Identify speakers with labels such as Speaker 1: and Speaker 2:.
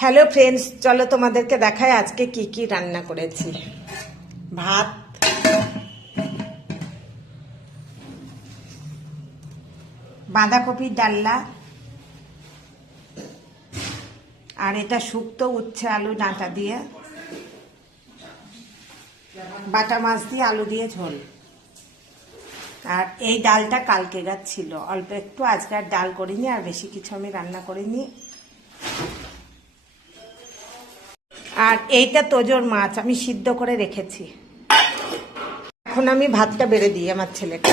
Speaker 1: Hello friends চলো তোমাদেরকে দেখায় আজকে কি কি রান্না করেছি। ভাত। বাঁধাকপির ডাল্লা আর এটা শুক্তো, উচ্ছে, আলু, ডাঁটা দিয়ে। বাটা মাছ দিয়ে আলু দিয়ে ঝোল। আর এই ডালটা কালকে গাছ ছিল। অল্প একটু, আজকে আর ডাল করিনি, আর বেশি কিছু আমি রান্না করিনি। আর এইটা তোজোর মাছ, আমি সিদ্ধ করে রেখেছি। এখন আমি ভাতটা বেড়ে দিই আমার ছেলেকে।